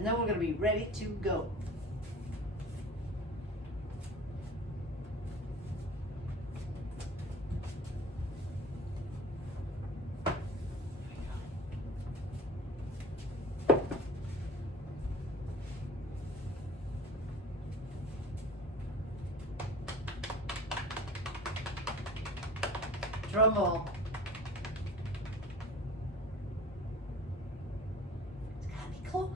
and then we're going to be ready to go. Drum roll. It's gotta be close.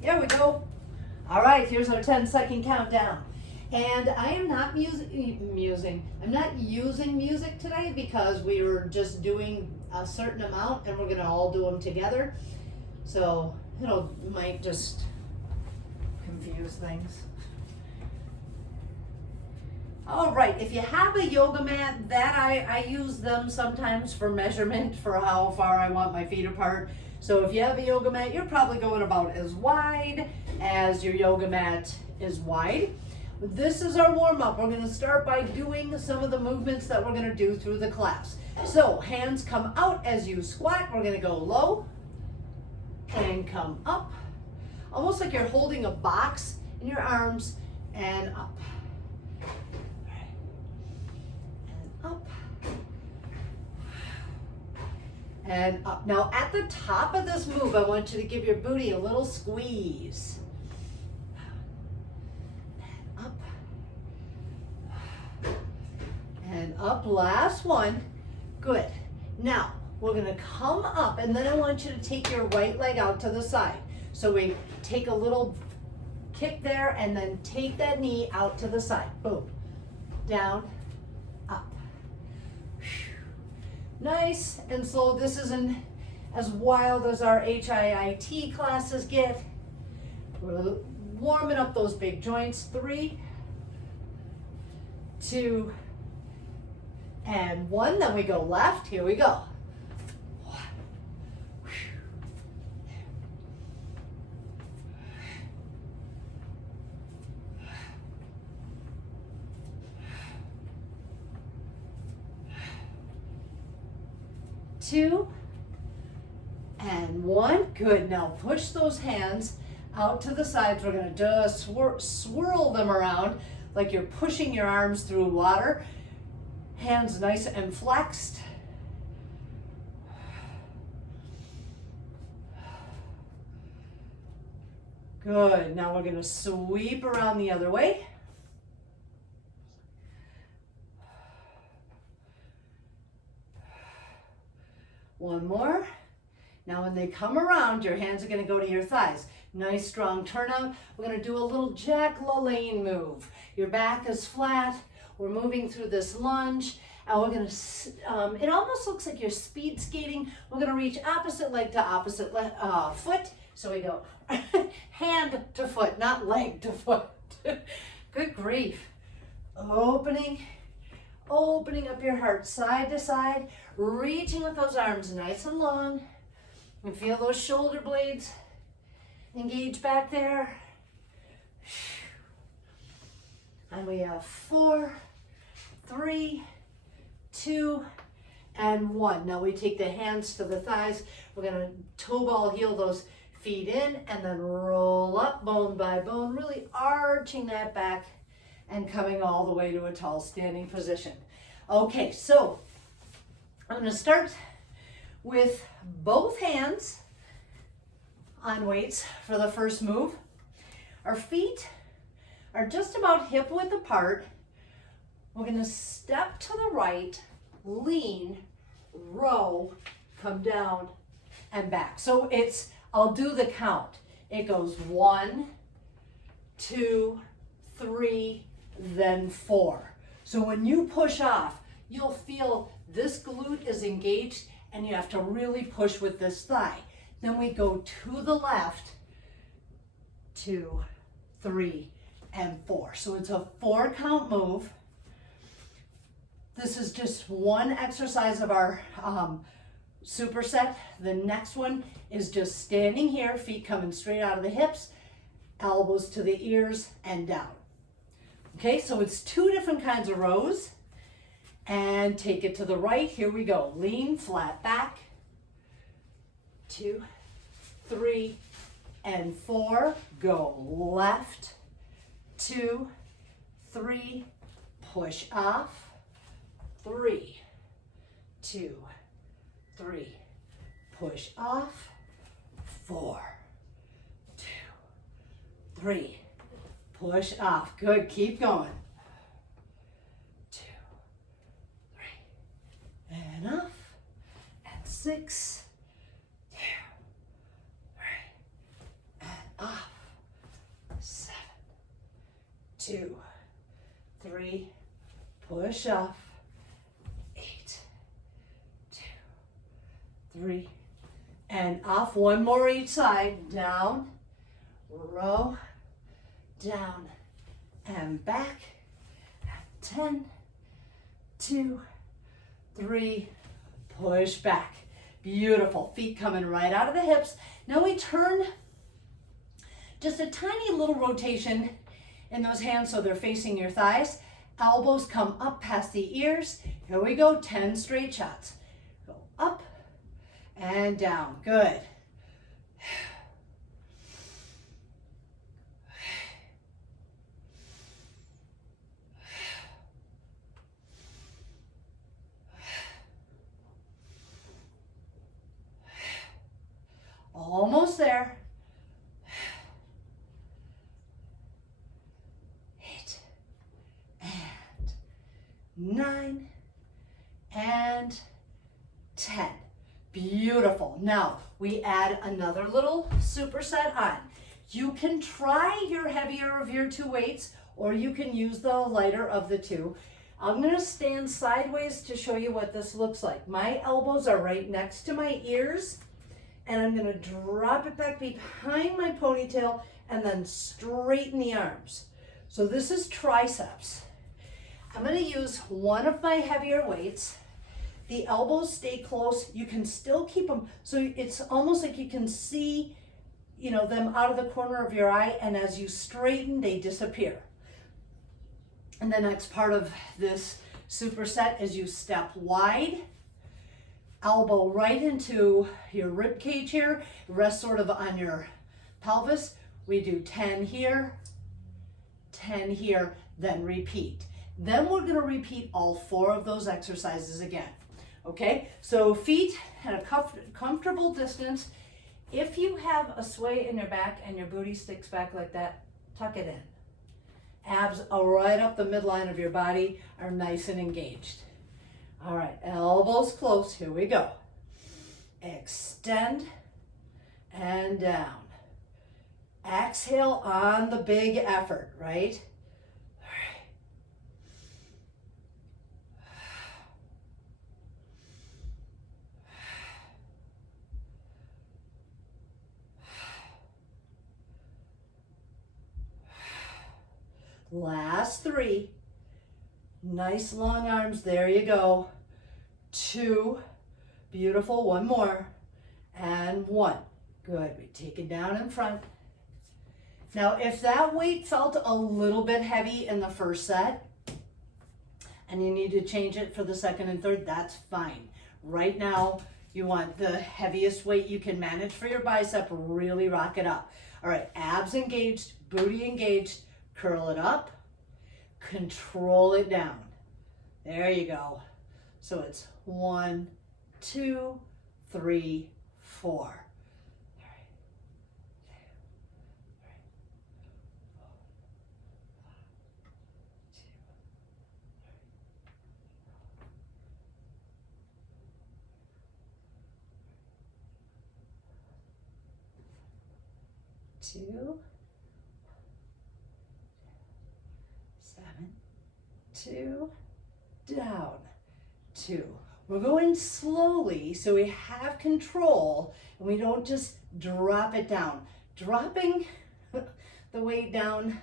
There we go. All right, here's our 10-second countdown. And I am not I'm not using music today because we were just doing a certain amount and we're gonna all do them together. So might just confuse things. All right, if you have a yoga mat, that I use them sometimes for measurement for how far I want my feet apart. So if you have a yoga mat, you're probably going about as wide as your yoga mat is wide. This is our warm-up. We're gonna start by doing some of the movements that we're gonna do through the class. So hands come out as you squat. We're gonna go low and come up. Almost like you're holding a box in your arms and up. Up and up. Now at the top of this move, I want you to give your booty a little squeeze. And up. And up, last one. Good. Now we're gonna come up and then I want you to take your right leg out to the side. So we take a little kick there and then take that knee out to the side. Boom. Down, up. Nice and slow. This isn't as wild as our HIIT classes get. We're warming up those big joints. 3, 2, and 1. Then we go left. Here we go. 2 and 1. Good. Now push those hands out to the sides. We're going to just swirl them around like you're pushing your arms through water. Hands nice and flexed. Good. Now we're going to sweep around the other way. One more. Now when they come around, your hands are going to go to your thighs. Nice strong turnout. We're going to do a little Jack LaLanne move. Your back is flat. We're moving through this lunge. And we're going to, it almost looks like you're speed skating. We're going to reach opposite leg to opposite foot. So we go hand to foot, not leg to foot. Good grief. Opening up your heart side to side, reaching with those arms nice and long. And feel those shoulder blades engage back there. And we have 4, 3, 2, and 1. Now we take the hands to the thighs. We're going to toe ball heel those feet in and then roll up bone by bone, really arching that back and coming all the way to a tall standing position. Okay, so I'm going to start with both hands on weights for the first move. Our feet are just about hip width apart. We're going to step to the right, lean, row, come down, and back. So I'll do the count. It goes 1, 2, 3, then 4. So when you push off, you'll feel this glute is engaged and you have to really push with this thigh. Then we go to the left, 2, 3, and 4. So it's a 4 count move. This is just one exercise of our superset. The next one is just standing here, feet coming straight out of the hips, elbows to the ears and down. Okay, so it's 2 different kinds of rows. And take it to the right. Here we go. Lean, flat back. 2, 3, and 4. Go left, 2, 3, push off, 3, 2, 3, push off, 4, 2, 3, push off. Good, keep going. 2, 3, and off, and 6, 2, 3, and off, 7, 2, 3, push off, 8, 2, 3, and off. One more each side. Down, row, down, and back. 10, 2, 3, push back. Beautiful. Feet coming right out of the hips. Now we turn just a tiny little rotation in those hands so they're facing your thighs. Elbows come up past the ears. Here we go, 10 straight shots. Go up and down. Good. Almost there. 8 and 9 and 10. Beautiful. Now we add another little superset on. You can try your heavier of your two weights, or you can use the lighter of the two. I'm going to stand sideways to show you what this looks like. My elbows are right next to my ears, and I'm going to drop it back behind my ponytail and then straighten the arms. So this is triceps. I'm going to use one of my heavier weights. The elbows stay close. You can still keep them, so it's almost like you can see, you know, them out of the corner of your eye, and as you straighten, they disappear. And the next part of this superset is you step wide, elbow right into your rib cage here, rest sort of on your pelvis. We do 10 here, 10 here, then repeat. Then we're going to repeat all 4 of those exercises again. Okay, so feet at a comfortable distance. If you have a sway in your back and your booty sticks back like that, tuck it in. Abs are right up the midline of your body, are nice and engaged. All right, elbows close, here we go. Extend and down. Exhale on the big effort, right? Last 3. Nice long arms, there you go. 2, beautiful, 1 more, and 1. Good, we take it down in front. Now, if that weight felt a little bit heavy in the first set, and you need to change it for the second and third, that's fine. Right now, you want the heaviest weight you can manage for your bicep, really rock it up. All right, abs engaged, booty engaged, curl it up, control it down. There you go. So it's 1, 2, 3, 4. 2, 7, 2, down, 2. We're going slowly so we have control and we don't just drop it down. Dropping the weight down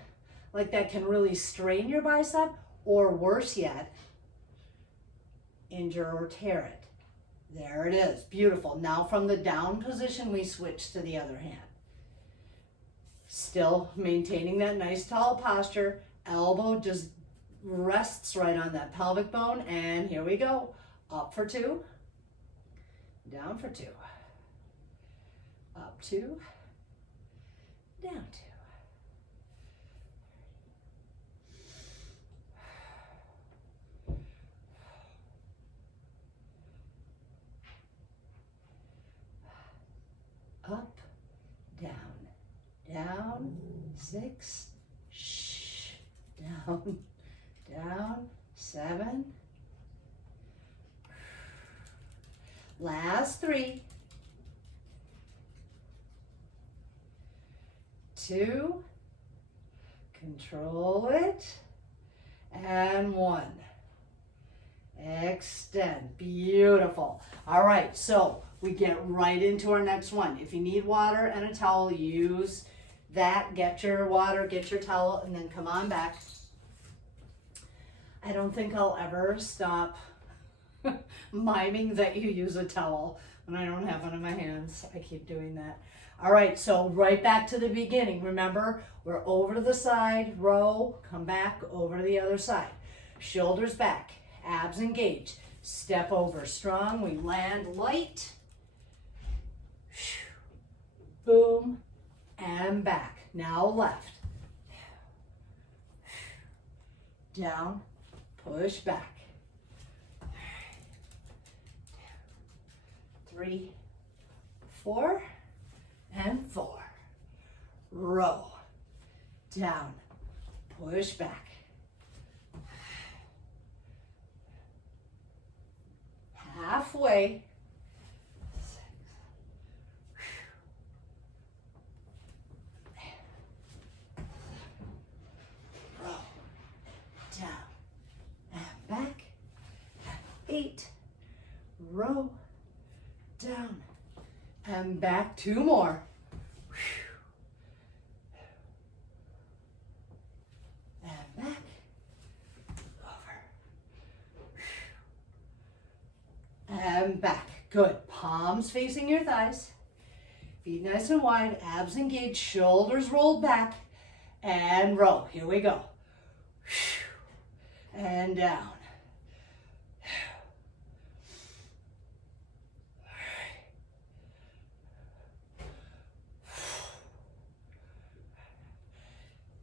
like that can really strain your bicep, or worse yet, injure or tear it. There it is, beautiful. Now from the down position, we switch to the other hand. Still maintaining that nice tall posture, elbow just rests right on that pelvic bone, and here we go. Up for 2, down for 2. 2, down 2. Up, down, down, 6, shh, down, down, 7. Last 3, 2, control it, and 1. Extend, beautiful. All right, so we get right into our next one. If you need water and a towel, use that. Get your water, get your towel, and then come on back. I don't think I'll ever stop miming that you use a towel when I don't have one in my hands. I keep doing that. All right, so right back to the beginning. Remember, we're over to the side, row, come back, over to the other side. Shoulders back, abs engaged. Step over strong, we land light. Boom, and back. Now left. Down, push back. 3, 4, and 4. Row. Down, push back. Halfway. 6. Row. Down and back. And 8. Row. Down and back. 2 more. And back. And back. Good. Palms facing your thighs. Feet nice and wide. Abs engaged. Shoulders rolled back. And row. Here we go. And down.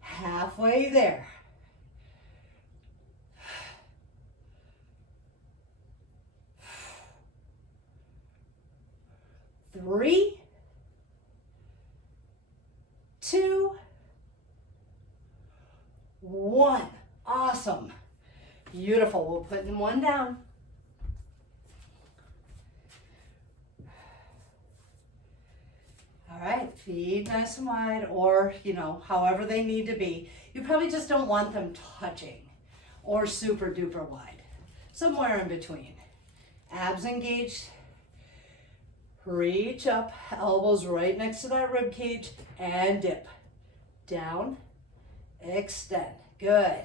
Halfway there. 3, 2, 1. Awesome. Beautiful. We'll put in 1 down. All right, feet nice and wide, or, however they need to be. You probably just don't want them touching or super duper wide. Somewhere in between. Abs engaged. Reach up, elbows right next to that rib cage, and dip. Down, extend. Good.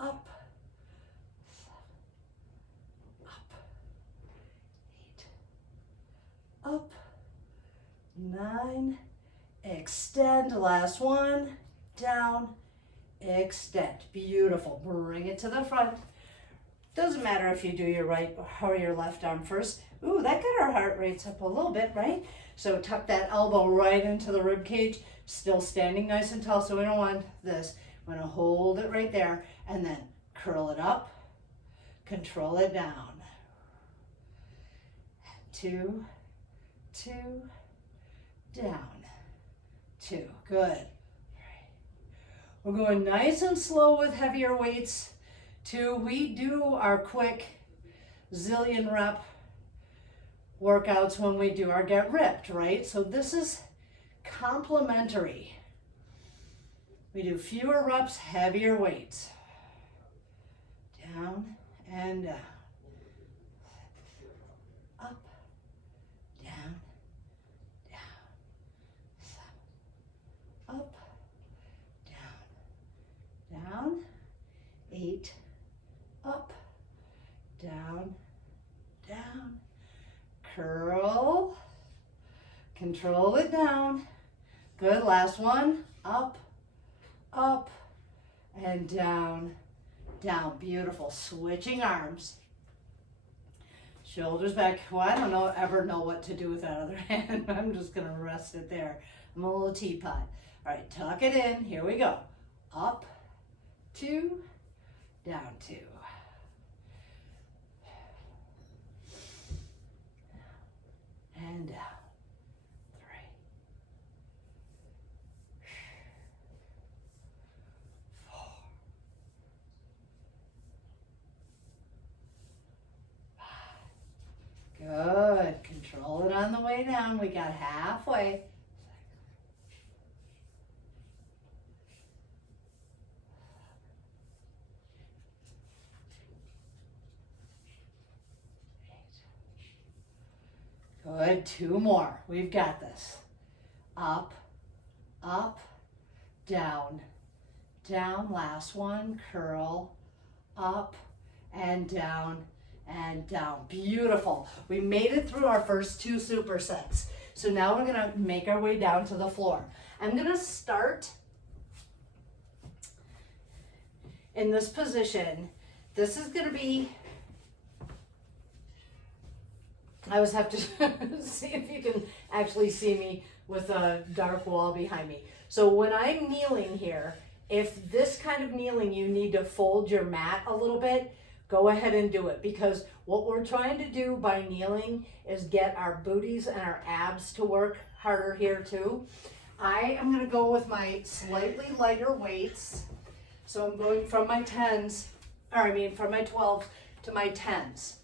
Up. Up, 9, extend, last 1, down, extend. Beautiful. Bring it to the front. Doesn't matter if you do your right or your left arm first. Ooh, that got our heart rates up a little bit, right? So tuck that elbow right into the rib cage, still standing nice and tall, so we don't want this. We're gonna hold it right there and then curl it up, control it down. 2, 2, down, 2. Good. We're going nice and slow with heavier weights. 2, we do our quick zillion rep workouts when we do our get ripped, right? So this is complementary. We do fewer reps, heavier weights. Down and down. Up, down, down. 7. Up, down, down. 8. Up, down, down. Curl, Control it down. Good, last one. Up, up, and down, down. Beautiful. Switching arms. Shoulders back. Well, I don't ever know what to do with that other hand. I'm just going to rest it there. I'm a little teapot. All right, tuck it in. Here we go. Up, 2, down 2. And down. 3. 4. 5. Good. Control it on the way down. We got halfway. Good, 2 more. We've got this. Up, up, down, down. Last one, curl, up, and down, and down. Beautiful. We made it through our first 2 supersets. So now we're gonna make our way down to the floor. I'm gonna start in this position. This is gonna be, I always have to see if you can actually see me with a dark wall behind me. So when I'm kneeling here, if this kind of kneeling you need to fold your mat a little bit, go ahead and do it, because what we're trying to do by kneeling is get our booties and our abs to work harder here too. I am going to go with my slightly lighter weights. So I'm going from my 10s, from my 12s to my 10s.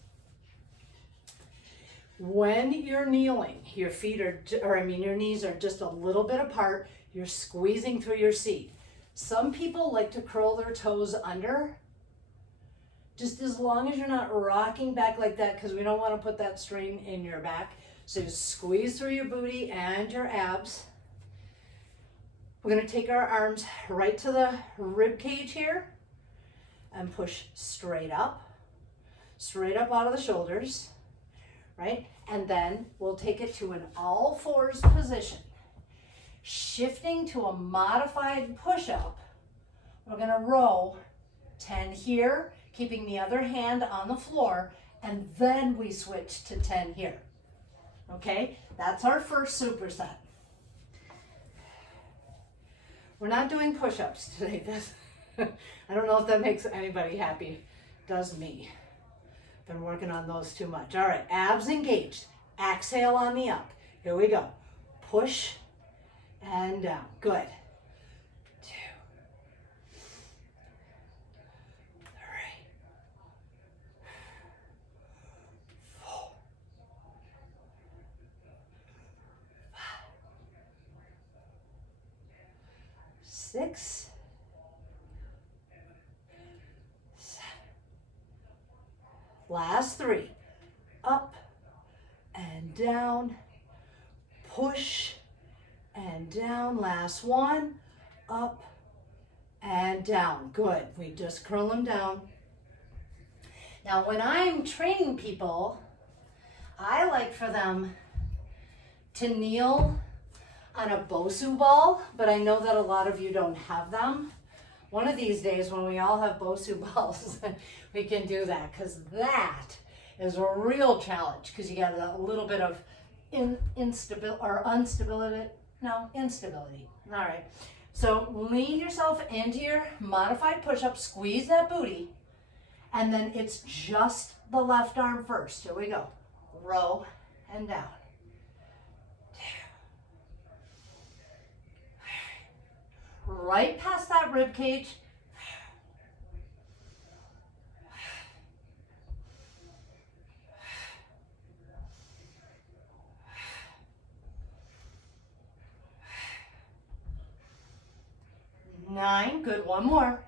When you're kneeling, your feet are, your knees are just a little bit apart. You're squeezing through your seat. Some people like to curl their toes under, just as long as you're not rocking back like that, because we don't want to put that strain in your back. So just squeeze through your booty and your abs. We're going to take our arms right to the rib cage here and push straight up out of the shoulders. Right? And then we'll take it to an all fours position. Shifting to a modified push-up, we're going to row 10 here, keeping the other hand on the floor, and then we switch to 10 here. Okay? That's our first superset. We're not doing push-ups today. I don't know if that makes anybody happy. Does me. Been working on those too much. All right, abs engaged. Exhale on the up. Here we go. Push and down. Good. 2, 3, 4, 5, 6, 7. Last 3. Up and down. Push and down. Last 1. Up and down. Good. We just curl them down. Now, when I'm training people, I like for them to kneel on a BOSU ball, but I know that a lot of you don't have them. One of these days when we all have BOSU balls, we can do that, because that is a real challenge, because you got a little bit of instability. All right. So lean yourself into your modified push-up, squeeze that booty, and then it's just the left arm first. Here we go. Row and down. Right past that rib cage. Nine, good, one more.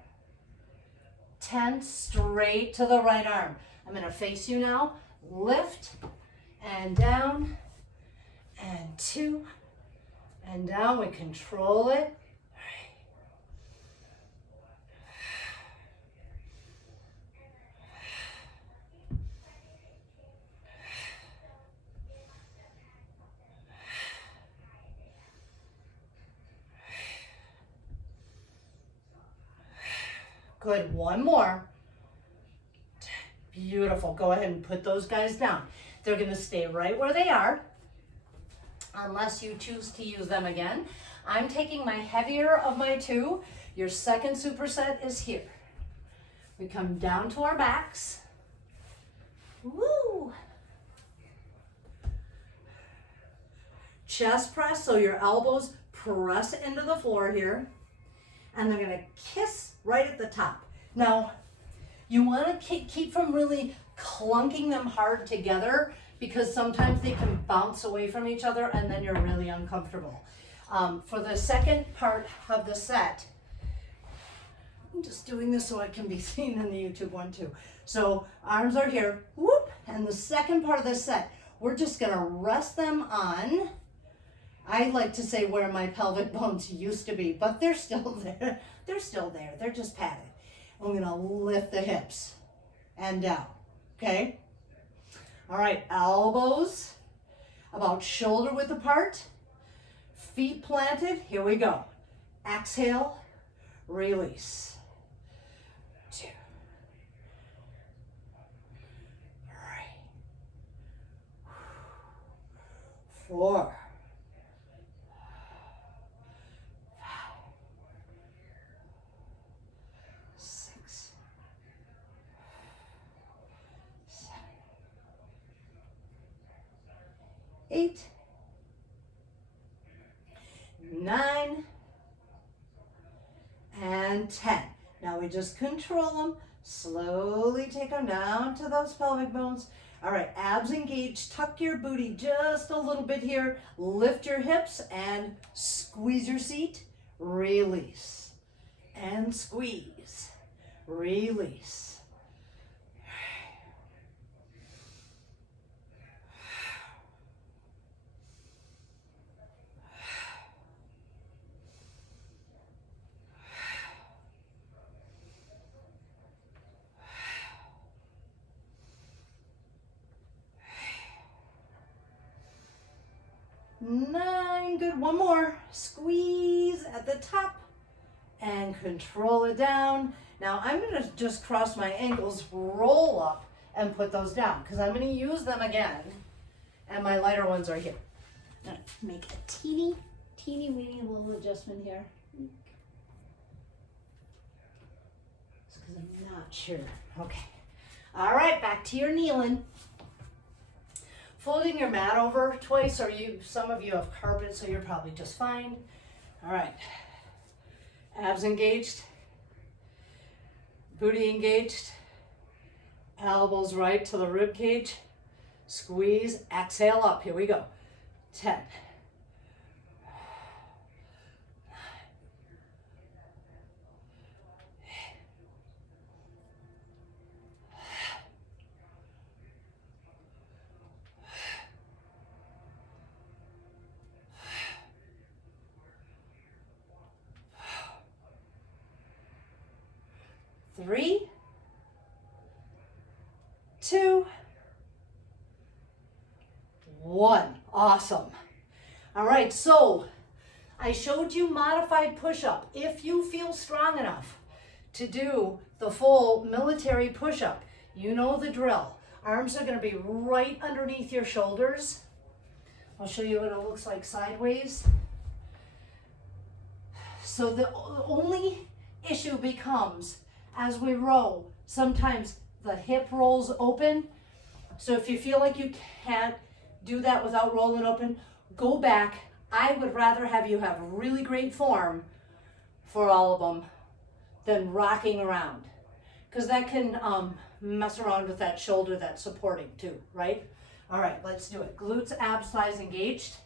10, straight to the right arm. I'm gonna face you now. Lift and down and 2 and down. We control it. 3, Good, one more. Beautiful. Go ahead and put those guys down. They're going to stay right where they are unless you choose to use them again. I'm taking my heavier of my two. Your second superset is here. We come down to our backs. Woo! Chest press, so your elbows press into the floor here. And they're going to kiss right at the top. Now, you want to keep from really clunking them hard together because sometimes they can bounce away from each other and then you're really uncomfortable. For the second part of the set, I'm just doing this so it can be seen in the YouTube one too. So arms are here, whoop, and the second part of the set, we're just gonna rest them on, I like to say where my pelvic bones used to be, but they're still there. They're still there, they're just padded. I'm gonna lift the hips and down, okay? All right, elbows about shoulder width apart, feet planted, here we go. Exhale, release. 2, 3, 4, 6, 7, 8, 9, and 10. Now we just control them, slowly take them down to those pelvic bones. All right, abs engaged, tuck your booty just a little bit here, lift your hips and squeeze your seat, release, and squeeze, release. Nine, good, one more. Squeeze at the top and control it down. Now I'm gonna just cross my ankles, roll up and put those down because I'm gonna use them again. And my lighter ones are here. I'm gonna make a teeny weeny little adjustment here. It's because I'm not sure. Okay. All right, back to your kneeling. Folding your mat over twice, or some of you have carpet, so you're probably just fine. All right, abs engaged, booty engaged, elbows right to the rib cage, squeeze, exhale up, here we go. 10, 3, 2, 1. Awesome. All right, so I showed you modified push-up. If you feel strong enough to do the full military push-up, you know the drill. Arms are going to be right underneath your shoulders. I'll show you what it looks like sideways. So the only issue becomes as we row, sometimes the hip rolls open. So if you feel like you can't do that without rolling open, go back. I would rather have you have really great form for all of them than rocking around, because that can mess around with that shoulder that's supporting too, right? All right, let's do it. Glutes, abs, thighs engaged.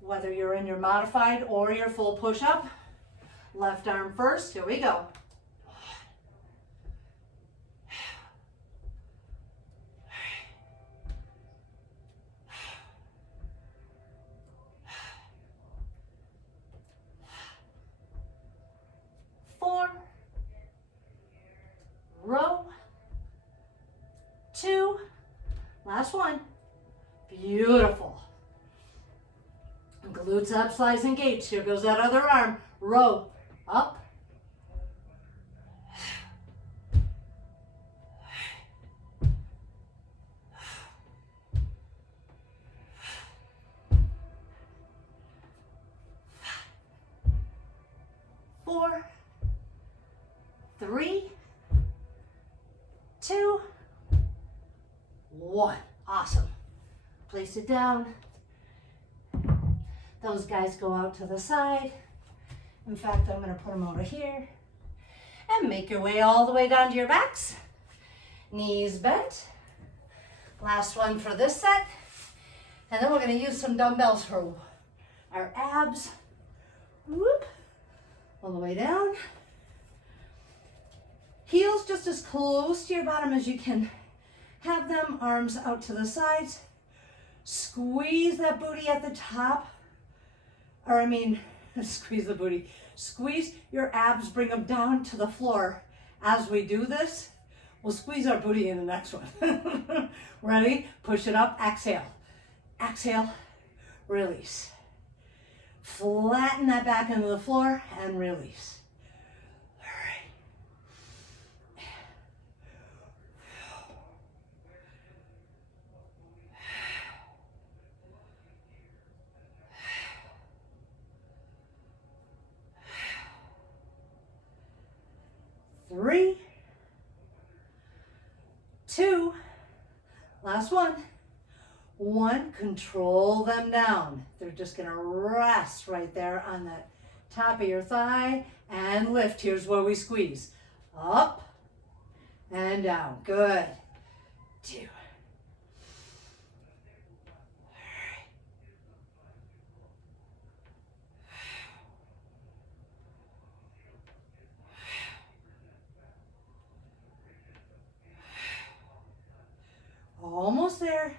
Whether you're in your modified or your full push-up. Left arm first, here we go. 4, row, 2, last one. Beautiful. Glutes up, thighs engaged. Here goes that other arm. Row, up, place it down. Those guys go out to the side. In fact, I'm going to put them over here. And make your way all the way down to your backs. Knees bent. Last one for this set. And then we're going to use some dumbbells for our abs. Whoop. All the way down. Heels just as close to your bottom as you can have them. Arms out to the sides. Squeeze that booty at the top. Or I mean, squeeze the booty. Squeeze your abs, bring them down to the floor. As we do this, we'll squeeze our booty in the next one. Ready? Push it up, exhale. Exhale, release. Flatten that back into the floor and release. All right. 3, 2, last one. 1, control them down. They're just gonna rest right there on that top of your thigh and lift. Here's where we squeeze. Up and down. Good. 2. Almost there.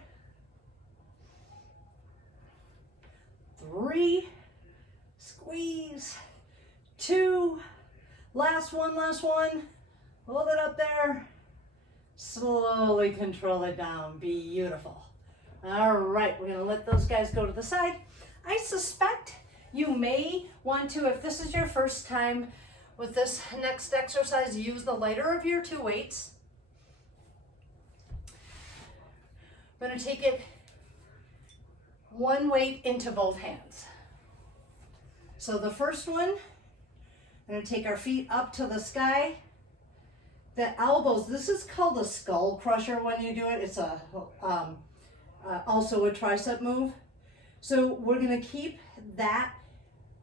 3, squeeze. 2, last one, last one. Hold it up there. Slowly control it down. Beautiful. All right, we're gonna let those guys go to the side. I suspect you may want to, if this is your first time with this next exercise, use the lighter of your 2 weights. I'm going to take it 1 weight into both hands. So the first one, I'm going to take our feet up to the sky. The elbows, this is called a skull crusher when you do it. It's a also a tricep move. So we're going to keep that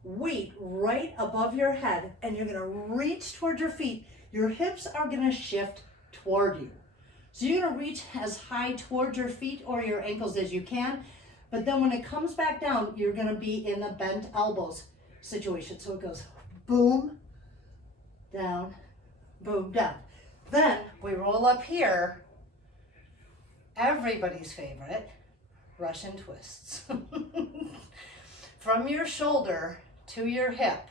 weight right above your head and you're going to reach toward your feet. Your hips are going to shift toward you. So you're going to reach as high towards your feet or your ankles as you can, but then when it comes back down, you're going to be in a bent elbows situation. So it goes boom, down, boom, down. Then we roll up here, everybody's favorite, Russian twists. From your shoulder to your hip,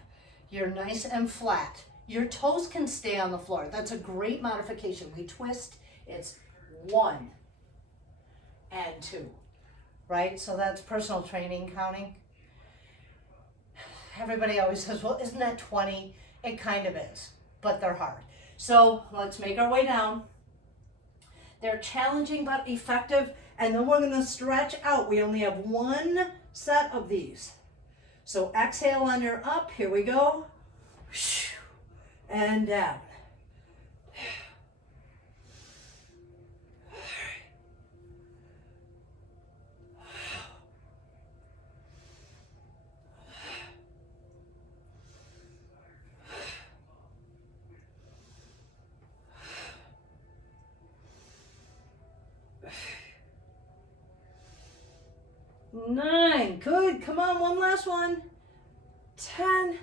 you're nice and flat. Your toes can stay on the floor. That's a great modification. We twist. It's 1 and 2, right? So that's personal training counting. Everybody always says, well, isn't that 20? It kind of is, but they're hard. So let's make our way down. They're challenging but effective, and then we're gonna stretch out. We only have 1 set of these. So exhale on your up, here we go. And down. 9, good, come on, 1 last one. 10,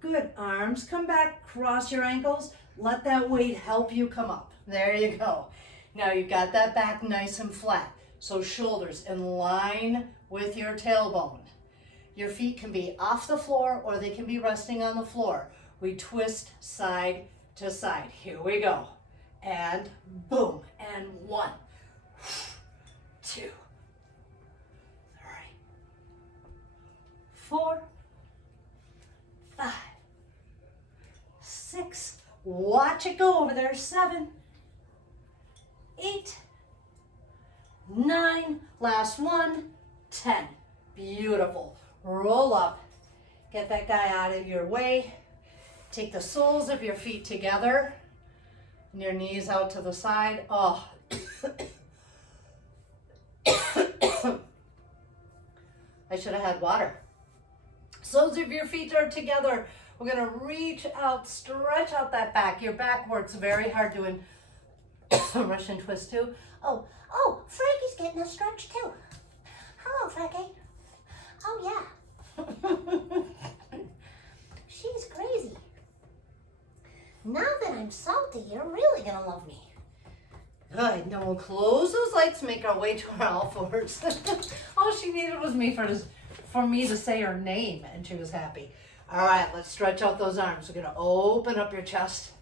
good, arms come back, cross your ankles, let that weight help you come up. There you go. Now you've got that back nice and flat. So shoulders in line with your tailbone. Your feet can be off the floor or they can be resting on the floor. We twist side to side. Here we go. And boom, and 1, 2, 3, 4, 5, 6, watch it go over there, 7, 8, 9, last one, 10. Beautiful. Roll up, get that guy out of your way. Take the soles of your feet together and your knees out to the side. Oh. I should have had water. Soles of your feet are together. We're gonna reach out, stretch out that back. Your back works very hard doing Russian twist too. Oh, Frankie's getting a stretch too. Hello, Frankie. Oh yeah. She's crazy. Now that I'm salty, you're really gonna love me. Good. Now we'll close those lights, make our way to our all fours. All she needed was for me to say her name, and she was happy. All right, let's stretch out those arms. We're gonna open up your chest,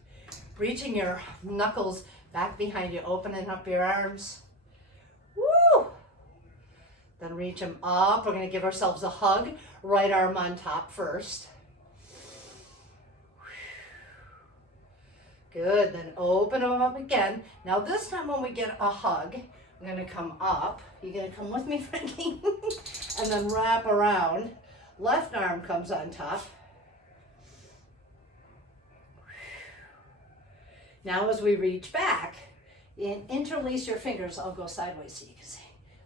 reaching your knuckles back behind you, opening up your arms. Woo! Then reach them up. We're gonna give ourselves a hug. Right arm on top first. Good, then open them up again. Now this time when we get a hug, we're gonna come up. You gonna come with me, Frankie? And then wrap around. Left arm comes on top. Now as we reach back, interlace your fingers. I'll go sideways so you can see.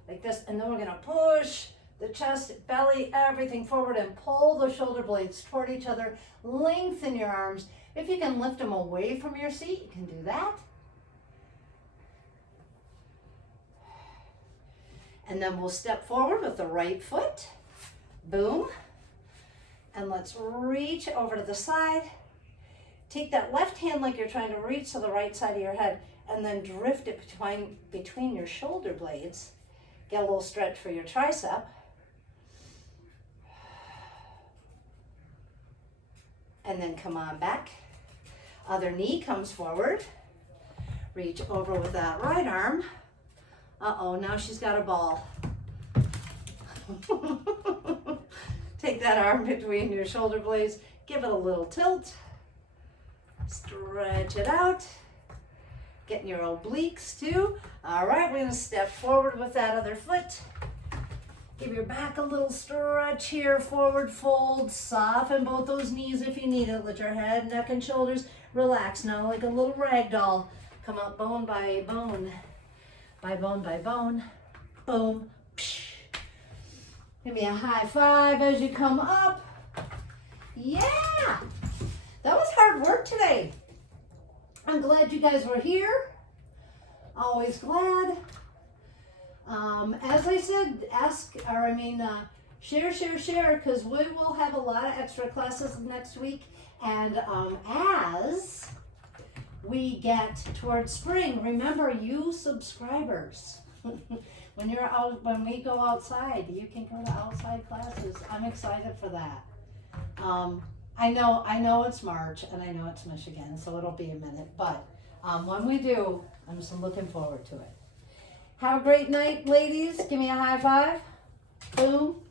Like this, and then we're gonna push the chest, belly, everything forward and pull the shoulder blades toward each other. Lengthen your arms. If you can lift them away from your seat, you can do that. And then we'll step forward with the right foot. Boom. And let's reach over to the side. Take that left hand like you're trying to reach to the right side of your head, and then drift it between your shoulder blades. Get a little stretch for your tricep. And then come on back. Other knee comes forward. Reach over with that right arm. Uh-oh, now she's got a ball. Take that arm between your shoulder blades. Give it a little tilt. Stretch it out. Getting your obliques too. All right, we're gonna step forward with that other foot. Give your back a little stretch here, forward fold. Soften both those knees if you need it. Let your head, neck, and shoulders relax now like a little rag doll. Come up bone by bone, by bone by bone. Boom. Psh. Give me a high five as you come up. Yeah! That was hard work today. I'm glad you guys were here. Always glad. As I said, share, because we will have a lot of extra classes next week. And as we get towards spring, remember, you subscribers, when we go outside, you can go to outside classes. I'm excited for that. I know it's March and I know it's Michigan, so it'll be a minute, but when we do, I'm just looking forward to it. Have a great night, ladies. Give me a high five. Boom.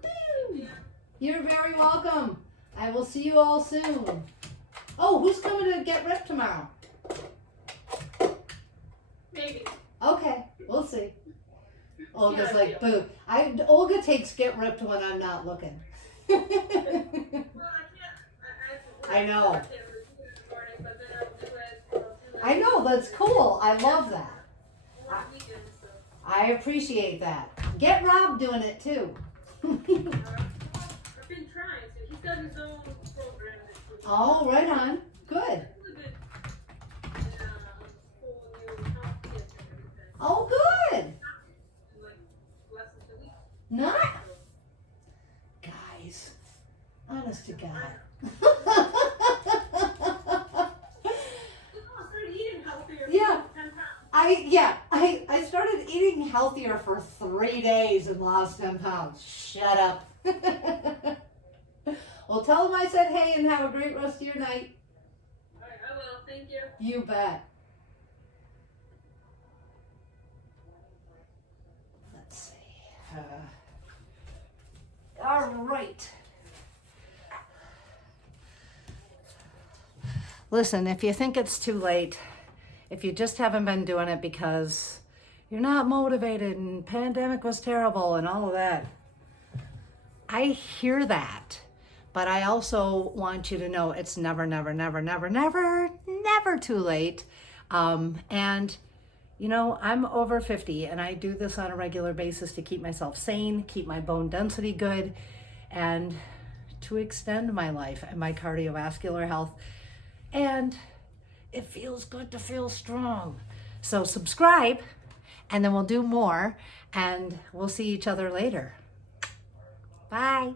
Boom. You're very welcome. I will see you all soon. Oh, who's coming to get ripped tomorrow? Maybe. Okay, we'll see. Olga's like, boo. Olga takes get ripped when I'm not looking. Well, I can't. I know. I know, that's cool. I love that. I appreciate that. Get Rob doing it too. I've been trying to. He's got his own program. Oh, right on. Good. Oh, good. Not. Guys, honest to God. Yeah. I started eating healthier for 3 days and lost 10 pounds. Shut up. Well, tell them I said hey and have a great rest of your night. All right, I will. Thank you. You bet. Let's see. All right. Listen, if you think it's too late, if you just haven't been doing it because you're not motivated and pandemic was terrible and all of that, I hear that. But I also want you to know it's never, never, never, never, never, never too late. And You know, I'm over 50 and I do this on a regular basis to keep myself sane, keep my bone density good, and to extend my life and my cardiovascular health. And it feels good to feel strong. So subscribe, and then we'll do more, and we'll see each other later. Bye.